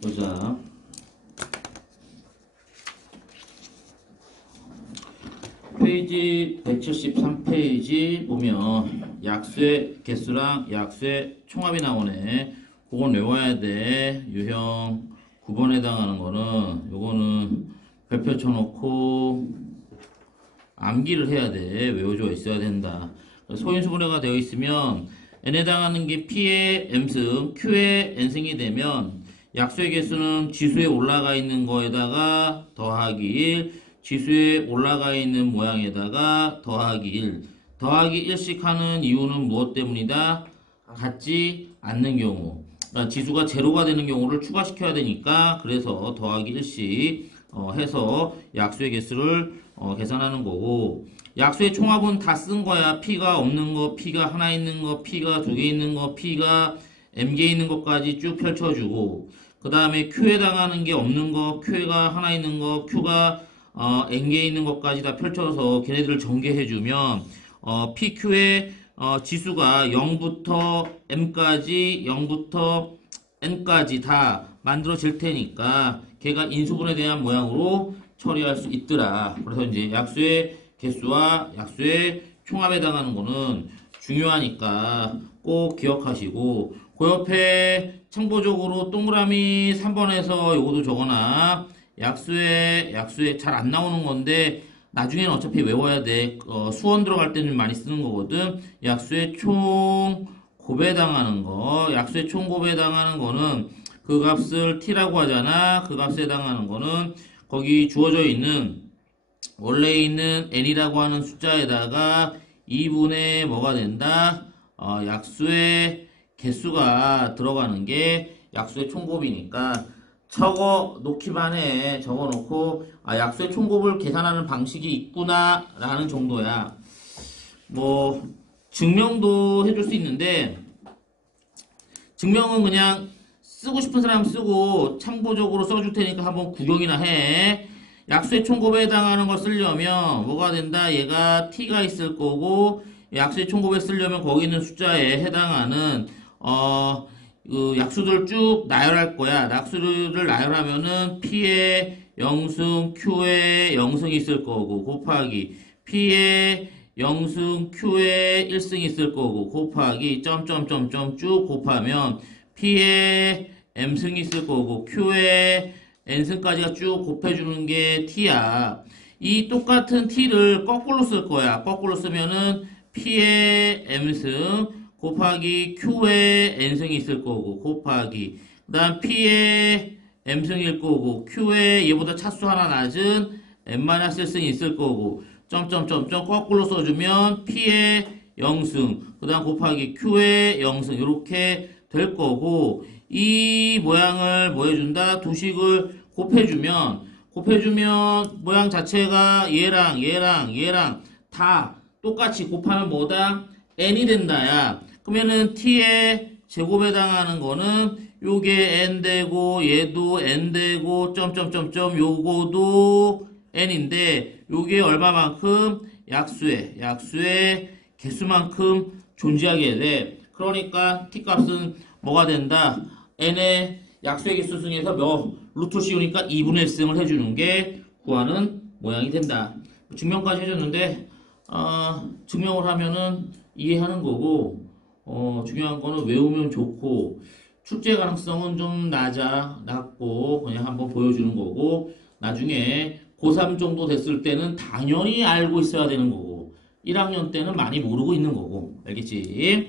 보자. 페이지 173페이지 보면 약수의 개수랑 약수의 총합이 나오네. 그건 외워야 돼. 유형 9번에 해당하는 거는 요거는 별표 쳐놓고 암기를 해야 돼. 외워져 있어야 된다. 소인수분해가 되어 있으면 n에 해당하는 게 p의 m승, q의 n승이 되면 약수의 개수는 지수에 올라가 있는 거에다가 더하기 1, 지수에 올라가 있는 모양에다가 더하기 1. 더하기 1씩 하는 이유는 무엇 때문이다? 같지 않는 경우. 그러니까 지수가 제로가 되는 경우를 추가시켜야 되니까 그래서 더하기 1씩 해서 약수의 개수를 계산하는 거고, 약수의 총합은 다 쓴 거야. P가 없는 거, P가 하나 있는 거, P가 두 개 있는 거, P가 M개 있는 것까지 쭉 펼쳐주고, 그 다음에 Q에 해당하는 게 없는 거, Q가 하나 있는 거, Q가 N개 있는 것까지 다 펼쳐서 걔네들을 전개해주면 PQ의 지수가 0부터 M까지, 0부터 N까지 다 만들어질 테니까 걔가 인수분에 대한 모양으로 처리할 수 있더라. 그래서 이제 약수의 개수와 약수의 총합에 해당하는 거는 중요하니까 꼭 기억하시고, 그 옆에 참고적으로 동그라미 3번에서 요것도 적어놔. 약수의 잘 안 나오는 건데 나중에는 어차피 외워야 돼. 수원 들어갈 때는 많이 쓰는 거거든. 약수의 총곱에 해당하는 거. 약수의 총곱에 해당하는 거는 그 값을 t라고 하잖아. 그 값에 해당하는 거는 거기 주어져 있는 원래 있는 n이라고 하는 숫자에다가 2분의 뭐가 된다? 약수의 개수가 들어가는 게 약수의 총곱이니까 적어 놓기만 해. 적어 놓고 약수의 총곱을 계산하는 방식이 있구나 라는 정도야. 뭐 증명도 해줄 수 있는데 증명은 그냥 쓰고 싶은 사람 쓰고 참고적으로 써줄 테니까 한번 구경이나 해. 약수의 총곱에 해당하는 걸 쓰려면 뭐가 된다? 얘가 t가 있을 거고, 약수의 총곱에 쓰려면 거기 있는 숫자에 해당하는 그 약수들 쭉 나열할 거야. 약수를 나열하면은 p의 0승, q의 0승이 있을 거고, 곱하기 p의 0승, q의 1승이 있을 거고, 곱하기 점점점점 쭉 곱하면 p의 m승이 있을 거고, q의 n승까지가 쭉 곱해주는 게 t야. 이 똑같은 t를 거꾸로 쓸 거야. 거꾸로 쓰면은 p의 m승 곱하기 q의 n승이 있을 거고, 곱하기 그 다음 p의 m승일 거고, q의 얘보다 차수 하나 낮은 n-1승이 있을 거고, 점점점점 거꾸로 써주면 p의 0승 그 다음 곱하기 q의 0승 이렇게 될 거고, 이 모양을 뭐 해준다? 두 식을 곱해주면 모양 자체가 얘랑 다 똑같이 곱하면 뭐다? n이 된다야. 그러면은 t의 제곱에 해당하는 거는 요게 n 되고 얘도 n 되고 점점점점 요거도 n인데 요게 얼마만큼? 약수의 개수만큼 존재하게 돼. 그러니까 t값은 뭐가 된다? n의 약수의 개수 중에서 루트 씌우니까 2분의 1승을 해주는 게 구하는 모양이 된다. 증명까지 해줬는데 증명을 하면은 이해하는 거고, 중요한 거는 외우면 좋고, 출제 가능성은 좀 낮고 그냥 한번 보여주는 거고, 나중에 고3 정도 됐을 때는 당연히 알고 있어야 되는 거고, 1학년 때는 많이 모르고 있는 거고, 알겠지?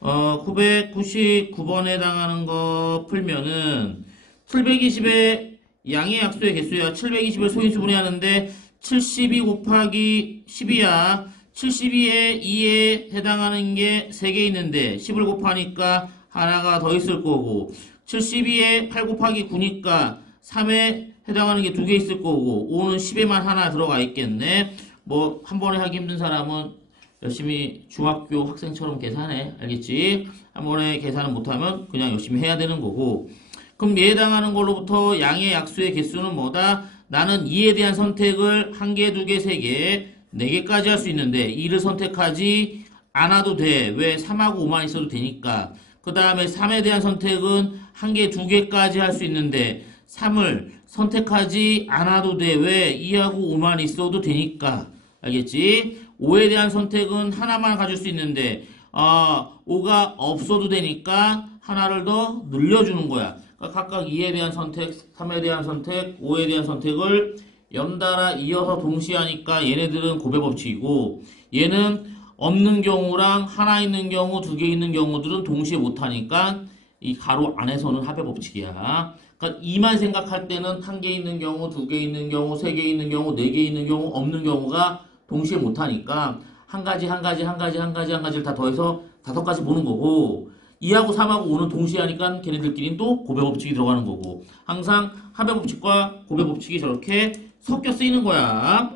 999번에 해당하는 거 풀면은 720의 양의 약수의 개수야. 720을 소인수분해 하는데 72 곱하기 10이야. 72에 2에 해당하는 게 3개 있는데 10을 곱하니까 하나가 더 있을 거고, 72에 8 곱하기 9니까 3에 해당하는 게 2개 있을 거고, 5는 10에만 하나 들어가 있겠네. 뭐 한 번에 하기 힘든 사람은 열심히 중학교 학생처럼 계산해. 알겠지? 한 번에 계산을 못하면 그냥 열심히 해야 되는 거고. 그럼 얘에 해당하는 걸로부터 양의 약수의 개수는 뭐다? 나는 2에 대한 선택을 1개, 2개, 3개, 4개까지 할 수 있는데 2를 선택하지 않아도 돼. 왜? 3하고 5만 있어도 되니까. 그 다음에 3에 대한 선택은 한 개, 두 개까지 할 수 있는데 3을 선택하지 않아도 돼. 왜? 2하고 5만 있어도 되니까. 알겠지? 5에 대한 선택은 하나만 가질 수 있는데 5가 없어도 되니까 하나를 더 늘려주는 거야. 그러니까 각각 2에 대한 선택, 3에 대한 선택, 5에 대한 선택을 연달아 이어서 동시에 하니까 얘네들은 고배법칙이고 얘는 없는 경우랑 하나 있는 경우, 두 개 있는 경우들은 동시에 못하니까 이 가로 안에서는 합의법칙이야. 그러니까 2만 생각할 때는 한 개 있는 경우, 두 개 있는 경우, 세 개 있는 경우, 네 개 있는 경우, 없는 경우가 동시에 못하니까 한 가지를 다 더해서 5가지 보는 거고 2하고 3하고 5는 동시에 하니까 걔네들끼리는 또 고배법칙이 들어가는 거고 항상 합의법칙과 고배법칙이 저렇게 섞여 쓰이는 거야.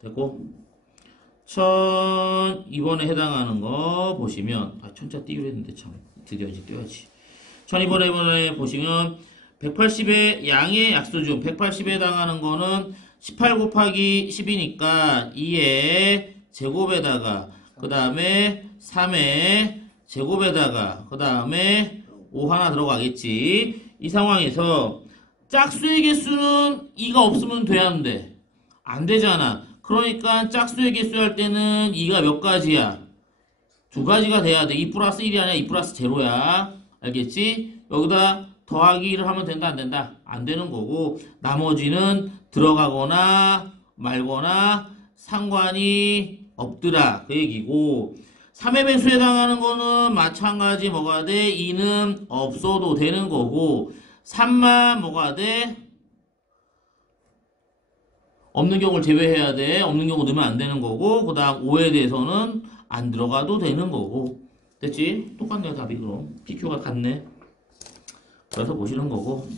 됐고 1002번에 해당하는 거 보시면 천자 띄우려 했는데 참 드디어 이제 띄워야지. 1002번에 보시면 180의 양의 약수 중 180에 해당하는 거는 18 곱하기 10이니까 2의 제곱에다가 그 다음에 3의 제곱에다가 그 다음에 5 하나 들어가겠지. 이 상황에서 짝수의 개수는 2가 없으면 돼야 하는데 안 되잖아. 그러니까 짝수의 개수 할 때는 2가 몇 가지야? 2가지가 돼야 돼. 2 플러스 1이 아니라 2 플러스 제로야. 알겠지? 여기다 더하기를 하면 된다 안 된다? 안 되는 거고 나머지는 들어가거나 말거나 상관이 없더라. 그 얘기고 3의 배수에 해당하는 거는 마찬가지 뭐가 돼? 2는 없어도 되는 거고 3만 뭐가 돼? 없는 경우를 제외해야 돼. 없는 경우 넣으면 안 되는 거고 그 다음 5에 대해서는 안 들어가도 되는 거고 됐지? 똑같네 답이 그럼 PQ가 같네. 그래서 보시는 거고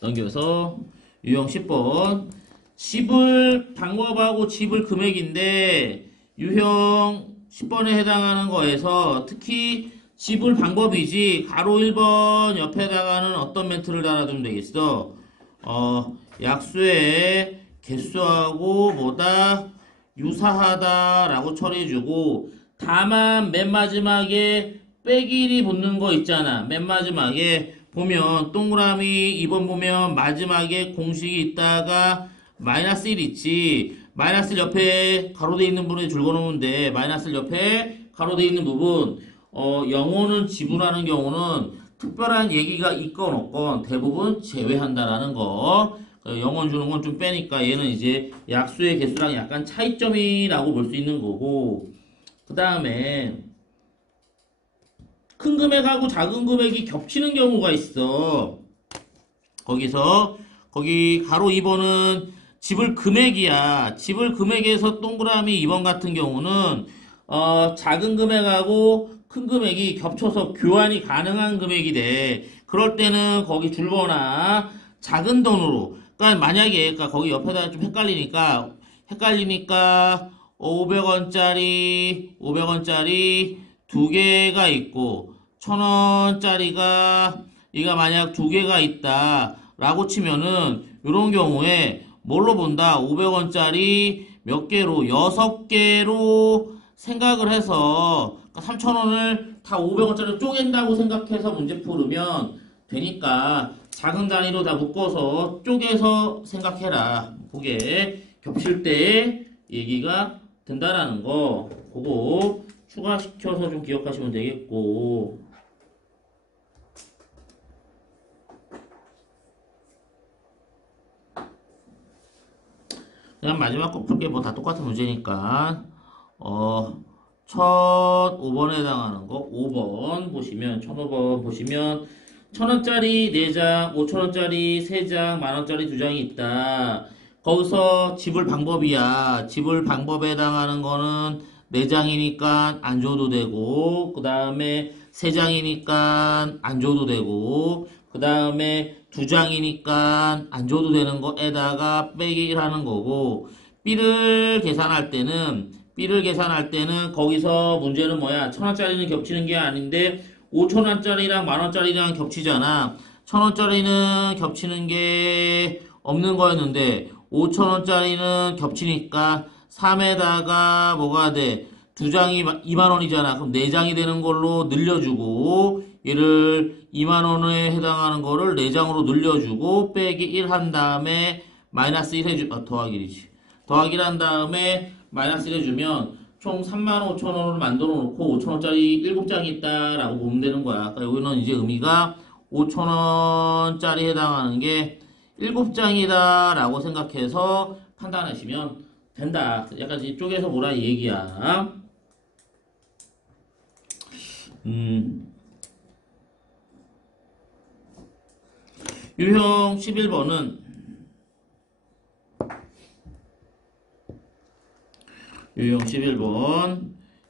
넘겨서 유형 10번 집을 방법하고 집을 금액인데 유형 10번에 해당하는 거에서 특히 집을 방법이지 가로 1번 옆에다가는 어떤 멘트를 달아주면 되겠어? 약수의 개수하고 뭐다? 유사하다라고 처리해주고 다만 맨 마지막에 빼기 1이 붙는 거 있잖아. 맨 마지막에 보면 동그라미 2번 보면 마지막에 공식이 있다가 마이너스 1 있지. 마이너스 1 옆에 가로돼 있는 부분에 줄 그어놓으면 돼. 마이너스 1 옆에 가로돼 있는 부분 영어는 지분하는 경우는 특별한 얘기가 있건 없건 대부분 제외한다라는 거. 영어 주는 건 좀 빼니까 얘는 이제 약수의 개수랑 약간 차이점이라고 볼 수 있는 거고 그 다음에 큰 금액하고 작은 금액이 겹치는 경우가 있어. 거기 가로 2번은 집을 금액이야. 집을 금액에서 동그라미 2번 같은 경우는 작은 금액하고 큰 금액이 겹쳐서 교환이 가능한 금액이 돼. 그럴 때는 거기 줄거나 작은 돈으로 그러니까 만약에 거기 옆에다 좀 헷갈리니까 500원짜리 2개가 있고 1000원짜리가 이가 만약 2개가 있다 라고 치면은 이런 경우에 뭘로 본다? 500원짜리 몇 개로 6개로 생각을 해서 3,000원을 다 500원짜리로 쪼갠다고 생각해서 문제 풀으면 되니까 작은 단위로 다 묶어서 쪼개서 생각해라. 그게 겹칠 때 얘기가 된다라는 거 그거 추가시켜서 좀 기억하시면 되겠고 그냥 마지막 거 풀게 뭐 다 똑같은 문제니까 1005번에 해당하는 거 5번 보시면 1005번 보시면 1000원짜리 4장 5000원짜리 3장 만원짜리 2장이 있다. 거기서 지불 방법이야. 지불 방법에 해당하는 거는 4장이니까 안 줘도 되고 그 다음에 3장이니까 안 줘도 되고 그 다음에 2장이니까 안 줘도 되는 거에다가 빼기를 하는 거고 B를 계산할 때는 거기서 문제는 뭐야? 1000원짜리는 겹치는 게 아닌데 5,000원짜리랑 만원짜리랑 겹치잖아. 1000원짜리는 겹치는 게 없는 거였는데 5,000원짜리는 겹치니까 3에다가 뭐가 돼? 두 장이 2만 원이잖아. 그럼 네 장이 되는 걸로 늘려주고 얘를 2만 원에 해당하는 거를 네 장으로 늘려주고 빼기 1 한 다음에 마이너스 1 더하기 1이지. 더하기 1 한 다음에 마이너스 1 해주면 총 3만 5천 원을 만들어 놓고 5천 원짜리 7장이 있다라고 보면 되는 거야. 그러니까 여기는 이제 의미가 5천 원짜리 해당하는 게 7장이다라고 생각해서 판단하시면 된다. 약간 이쪽에서 뭐라 이 얘기야. 유형 11번은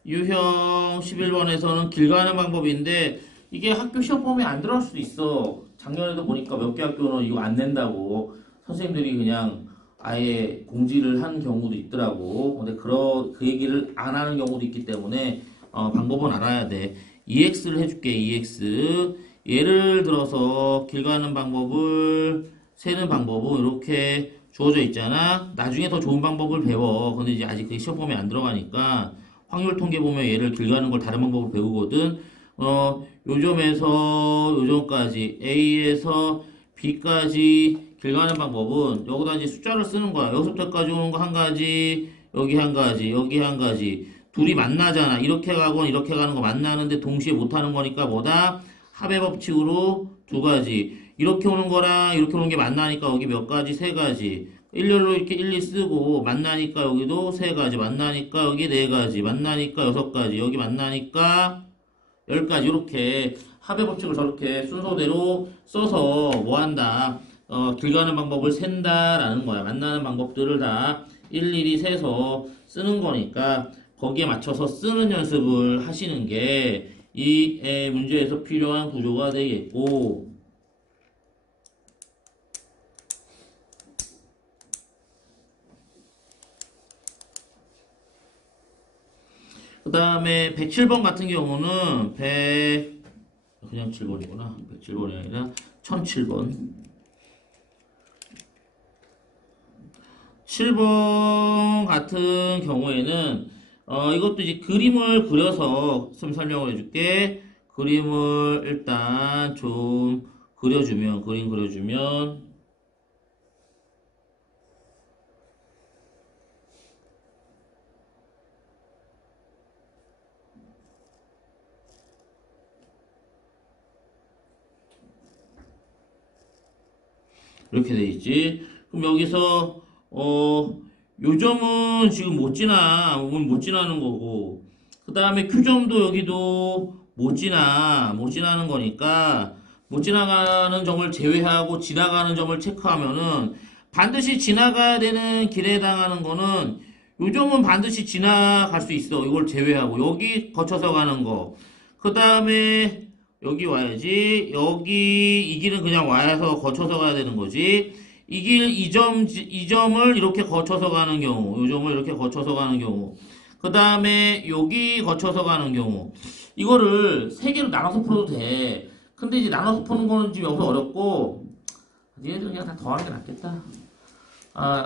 유형 11번에서는 길 가는 방법인데 이게 학교 시험 범위에 안 들어갈 수도 있어. 작년에도 보니까 몇 개 학교는 이거 안 낸다고 선생님들이 그냥 아예 공지를 한 경우도 있더라고. 근데 그 얘기를 안 하는 경우도 있기 때문에 방법은 알아야 돼. EX를 해줄게. EX. 예를 들어서 길 가는 방법을 세는 방법은 이렇게 주어져 있잖아. 나중에 더 좋은 방법을 배워. 근데 이제 아직 그게 시험 범위에 안 들어가니까 확률 통계 보면 얘를 길 가는 걸 다른 방법으로 배우거든. 요점에서 요점까지 A에서 B까지 길 가는 방법은 여기다 이제 숫자를 쓰는 거야. 여기서부터까지 오는 거 한 가지, 여기 한 가지, 여기 한 가지. 둘이 만나잖아. 이렇게 가건 이렇게 가는 거 만나는데 동시에 못하는 거니까 뭐다? 합의 법칙으로 두 가지. 이렇게 오는 거랑 이렇게 오는 게 만나니까 여기 몇 가지? 세 가지. 일렬로 이렇게 1, 2 쓰고 만나니까 여기도 세 가지. 만나니까 여기 네 가지. 만나니까 여섯 가지. 여기 만나니까 10가지. 이렇게 합의 법칙을 저렇게 순서대로 써서 뭐 한다? 길 가는 방법을 센다라는 거야. 만나는 방법들을 다 일일이 세서 쓰는 거니까 거기에 맞춰서 쓰는 연습을 하시는 게 이 문제에서 필요한 구조가 되겠고, 그 다음에 107번 같은 경우는 그냥 7번이구나. 107번이 아니라 1007번. 7번 같은 경우에는 이것도 이제 그림을 그려서 좀 설명을 해줄게. 그림을 일단 좀 그려주면 이렇게 돼 있지. 그럼 여기서 요점은 지금 못 지나는 거고, 그 다음에 Q점도 여기도 못 지나는 거니까, 못 지나가는 점을 제외하고 지나가는 점을 체크하면은, 반드시 지나가야 되는 길에 해당하는 거는, 요점은 반드시 지나갈 수 있어. 이걸 제외하고. 여기 거쳐서 가는 거. 그 다음에, 여기 와야지. 여기, 이 길은 그냥 와서 거쳐서 가야 되는 거지. 이 점을 이렇게 거쳐서 가는 경우, 이 점을 이렇게 거쳐서 가는 경우, 그 다음에 여기 거쳐서 가는 경우, 이거를 세 개로 나눠서 풀어도 돼. 근데 이제 나눠서 푸는 거는 지금 여기서 어렵고, 얘네들 그냥 다 더하는 게 낫겠다.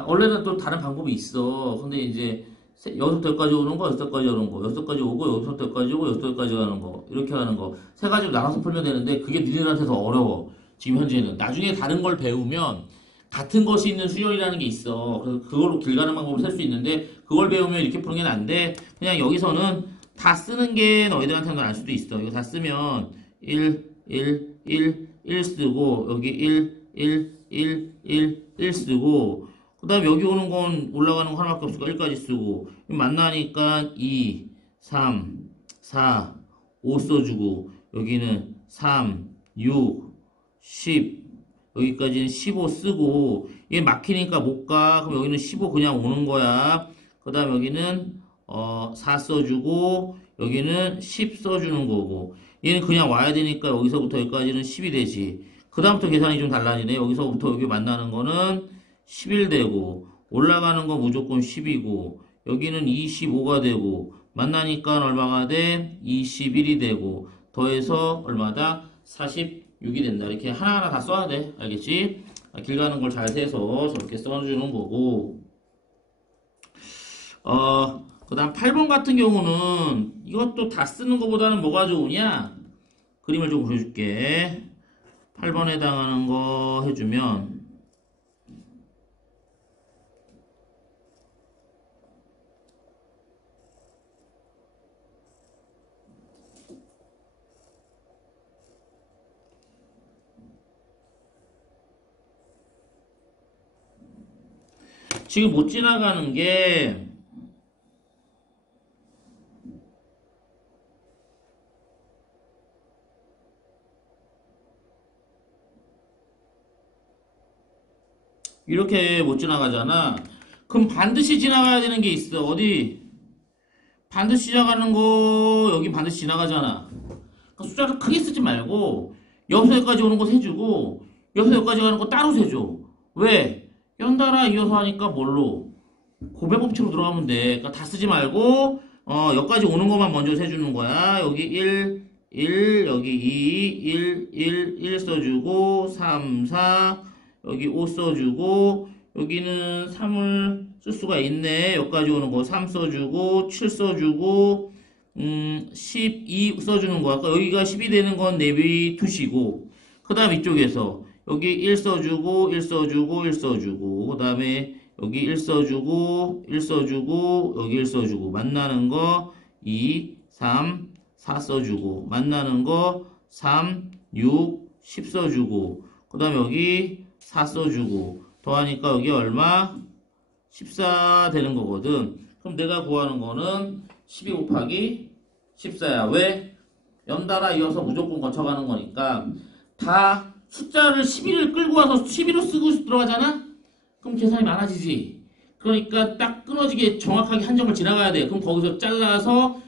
원래는 또 다른 방법이 있어. 근데 이제 여기서부터 여기까지 오는 거, 여기서까지 오는 거, 여기서까지 오고, 여기서부터 여기까지 오고, 여기서까지 가는 거, 이렇게 하는 거. 세 가지로 나눠서 풀면 되는데, 그게 니네들한테 더 어려워. 지금 현재는. 나중에 다른 걸 배우면, 같은 것이 있는 수열이라는 게 있어. 그래서 그걸로 길 가는 방법을 쓸 수 있는데 그걸 배우면 이렇게 푸는 게 난데 그냥 여기서는 다 쓰는 게 너희들한테는 알 수도 있어. 이거 다 쓰면 1 쓰고 여기 1 쓰고 그 다음에 여기 오는 건 올라가는 거 하나밖에 없으니까 1까지 쓰고 만나니까 2, 3, 4, 5 써주고 여기는 3, 6, 10 여기까지는 15 쓰고 얘 막히니까 못 가. 그럼 여기는 15 그냥 오는 거야. 그 다음 여기는 4 써주고 여기는 10 써주는 거고 얘는 그냥 와야 되니까 여기서부터 여기까지는 10이 되지. 그 다음부터 계산이 좀 달라지네. 여기서부터 여기 만나는 거는 11 되고 올라가는 거 무조건 10이고 여기는 25가 되고 만나니까 얼마가 돼? 21이 되고 더해서 얼마다? 46이 된다. 이렇게 하나하나 다 써야 돼. 알겠지? 길 가는 걸 잘 세서 저렇게 써주는 거고 그 다음 8번 같은 경우는 이것도 다 쓰는 것보다는 뭐가 좋으냐? 그림을 좀 그려줄게. 8번에 해당하는 거 해주면 지금 못 지나가는 게 이렇게 못 지나가잖아. 그럼 반드시 지나가야 되는 게 있어. 어디? 반드시 지나가는 거 여기 반드시 지나가잖아. 그러니까 숫자를 크게 쓰지 말고 여기서 여기까지 오는 거 세주고 여기서 여기까지 가는 거 따로 세줘. 왜? 연달아 이어서 하니까 뭘로? 고배 법칙으로 들어가면 돼. 그러니까 다 쓰지 말고 여기까지 오는 것만 먼저 세주는 거야. 여기 1, 여기 2, 1 써주고 3, 4 여기 5 써주고 여기는 3을 쓸 수가 있네. 여기까지 오는 거 3 써주고 7 써주고 12 써주는 거야. 그러니까 여기가 10이 되는 건 내비 두시고 그 다음 이쪽에서 여기 1 써주고 1 써주고 1 써주고 그 다음에 여기 1 써주고 1 써주고 여기 1 써주고 만나는 거 2, 3, 4 써주고 만나는 거 3, 6, 10 써주고 그 다음에 여기 4 써주고 더하니까 여기 얼마? 14 되는 거거든. 그럼 내가 구하는 거는 12 곱하기 14야. 왜? 연달아 이어서 무조건 거쳐가는 거니까 다 숫자를 11을 끌고 와서 11로 쓰고 들어가잖아? 그럼 계산이 많아지지. 그러니까 딱 끊어지게 정확하게 한 점을 지나가야 돼. 그럼 거기서 잘라서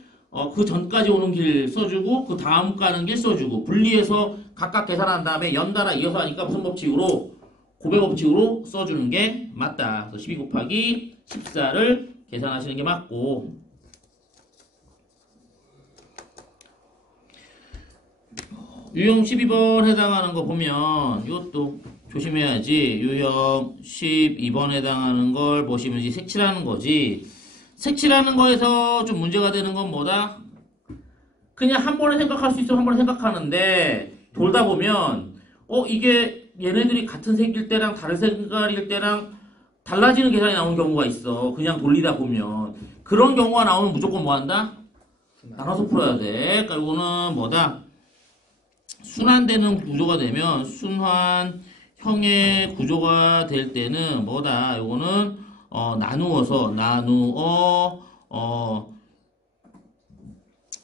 그 전까지 오는 길 써주고 그 다음 가는 길 써주고 분리해서 각각 계산한 다음에 연달아 이어서 하니까 무슨 법칙으로? 고배 법칙으로 써주는 게 맞다. 그래서 12 곱하기 14를 계산하시는 게 맞고 유형 12번 해당하는 거 보면 이것도 조심해야지. 유형 12번 해당하는 걸 보시면 이제 색칠하는 거지. 색칠하는 거에서 좀 문제가 되는 건 뭐다? 그냥 한 번에 생각할 수 있으면 한 번에 생각하는데 돌다 보면 이게 얘네들이 같은 색일 때랑 다른 색깔일 때랑 달라지는 계산이 나오는 경우가 있어. 그냥 돌리다 보면. 그런 경우가 나오면 무조건 뭐 한다? 나눠서 풀어야 돼. 그러니까 이거는 뭐다? 순환되는 구조가 되면 순환형의 구조가 될 때는 뭐다? 이거는 나누어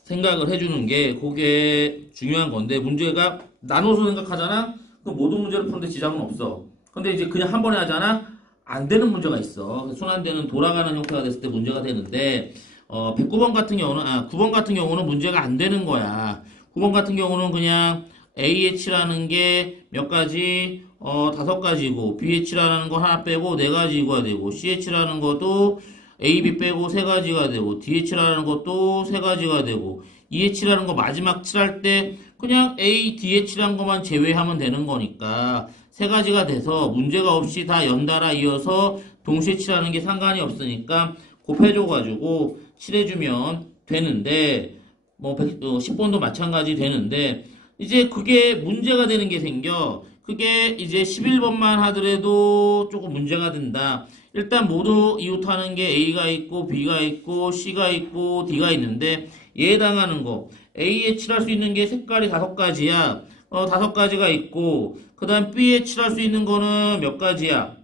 생각을 해주는 게 그게 중요한 건데 문제가 나눠서 생각하잖아? 그 모든 문제를 푸는데 지장은 없어. 근데 이제 그냥 한 번에 하잖아? 안 되는 문제가 있어. 순환되는 돌아가는 형태가 됐을 때 문제가 되는데 109번 같은 경우는 9번 같은 경우는 문제가 안 되는 거야. 9번 같은 경우는 그냥 AH라는 게 몇 가지 5가지고 BH라는 거 하나 빼고 4가지가 되고 CH라는 것도 AB 빼고 3가지가 되고 DH라는 것도 3가지가 되고 EH라는 거 마지막 칠할 때 그냥 A, DH라는 것만 제외하면 되는 거니까 3가지가 돼서 문제가 없이 다 연달아 이어서 동시에 칠하는 게 상관이 없으니까 곱해줘가지고 칠해주면 되는데 10번도 마찬가지 되는데 이제 그게 문제가 되는 게 생겨. 그게 이제 11번만 하더라도 조금 문제가 된다. 일단 모두 이웃하는 게 A가 있고 B가 있고 C가 있고 D가 있는데 얘에 해당하는 거 A에 칠할 수 있는 게 색깔이 5가지야. 5가지가 있고 그 다음 B에 칠할 수 있는 거는 몇 가지야?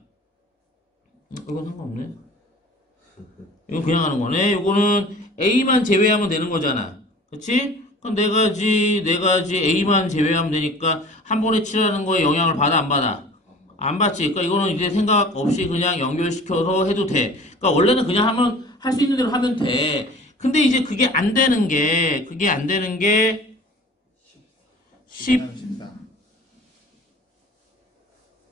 이건 상관없네. 이거 그냥 하는 거네. 이거는 A만 제외하면 되는 거잖아. 그치? 그럼 4가지 A만 제외하면 되니까 한 번에 칠하는 거에 영향을 받아, 안 받아? 안 받지. 그러니까 이거는 이제 생각 없이 그냥 연결시켜서 해도 돼. 그러니까 원래는 그냥 할 수 있는 대로 하면 돼. 근데 이제 그게 안 되는 게 13,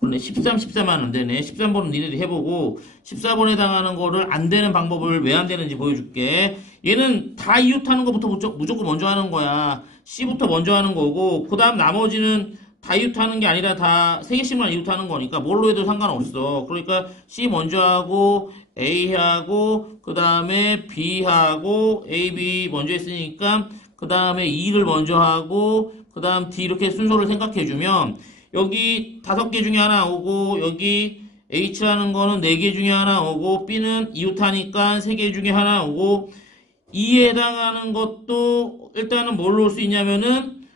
14만 안 되네. 13번은 니네들이 해보고 14번에 해당하는 거를 안 되는 방법을 왜 안 되는지 보여줄게. 얘는 다 이웃하는 것부터 무조건 먼저 하는 거야. C부터 먼저 하는 거고 그 다음 나머지는 다 이웃하는 게 아니라 다 3개씩만 이웃하는 거니까 뭘로 해도 상관없어. 그러니까 C 먼저 하고 A하고 그 다음에 B하고 A, B 먼저 했으니까 그 다음에 E를 먼저 하고 그 다음 D 이렇게 순서를 생각해주면 여기 5개 중에 하나 오고 여기 H라는 거는 4개 중에 하나 오고 B는 이웃하니까 3개 중에 하나 오고 E에 해당하는 것도 일단은 뭘로 올 수 있냐면은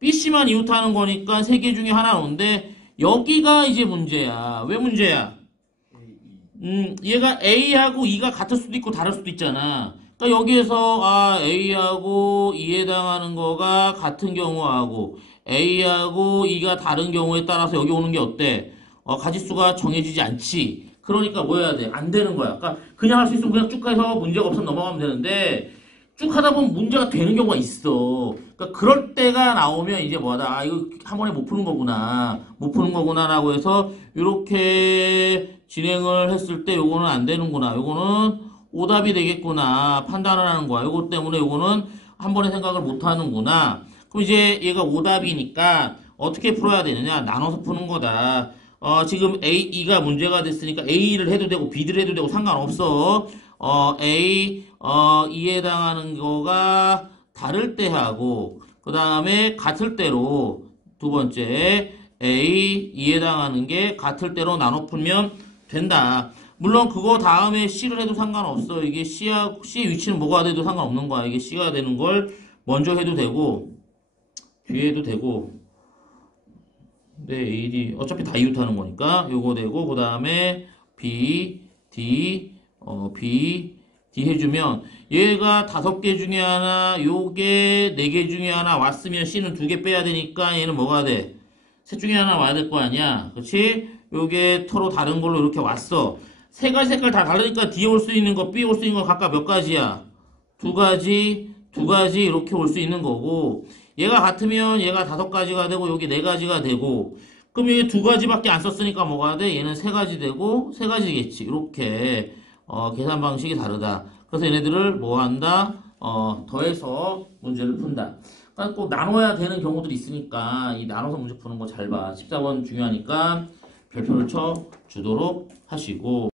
BC만 이웃하는 거니까 3개 중에 하나 오는데 여기가 이제 문제야. 왜 문제야? 얘가 A하고 E가 같을 수도 있고 다를 수도 있잖아. 그러니까 여기에서 A하고 E에 해당하는 거가 같은 경우하고 A하고 E가 다른 경우에 따라서 여기 오는 게 어때? 가지수가 정해지지 않지. 그러니까 뭐 해야 돼? 안 되는 거야. 그러니까 그냥 할 수 있으면 그냥 쭉 해서 문제가 없으면 넘어가면 되는데 쭉 하다 보면 문제가 되는 경우가 있어. 그러니까 그럴 때가 나오면 이제 뭐하다. 이거 한 번에 못 푸는 거구나. 못 푸는 거구나라고 해서 이렇게 진행을 했을 때 요거는 안 되는구나. 요거는 오답이 되겠구나. 판단을 하는 거야. 요거 때문에 요거는 한 번에 생각을 못 하는구나. 그럼 이제 얘가 오답이니까 어떻게 풀어야 되느냐? 나눠서 푸는 거다. 지금 E가 문제가 됐으니까 A를 해도 되고 B를 해도 되고 상관없어. E에 해당하는 거가 다를 때 하고 그 다음에 같을 때로 두 번째 E에 해당하는 게 같을 때로 나눠 풀면 된다. 물론 그거 다음에 C를 해도 상관없어. 이게 C의 위치는 뭐가 돼도 상관없는 거야. 이게 C가 되는 걸 먼저 해도 되고 뒤에 해도 되고 네, A, D 어차피 다 이웃하는 거니까 요거 되고 그 다음에 B, D, B, D 해주면 얘가 5개 중에 하나 요게 4개 중에 하나 왔으면 C는 2개 빼야 되니까 얘는 뭐가 돼? 셋 중에 하나 와야 될 거 아니야. 그치? 요게 서로 다른 걸로 이렇게 왔어. 세 가지 색깔 다 다르니까 D에 올 수 있는 거, B에 올 수 있는 거 각각 몇 가지야? 2가지 이렇게 올 수 있는 거고 얘가 같으면 얘가 5가지가 되고 여기 4가지가 되고 그럼 얘 2가지밖에 안 썼으니까 뭐가 돼? 얘는 3가지 되고 3가지겠지. 이렇게 계산 방식이 다르다. 그래서 얘네들을 뭐 한다? 더해서 문제를 푼다. 그러니까 꼭 나눠야 되는 경우들이 있으니까 이 나눠서 문제 푸는 거 잘 봐. 14번 중요하니까 별표를 쳐 주도록 하시고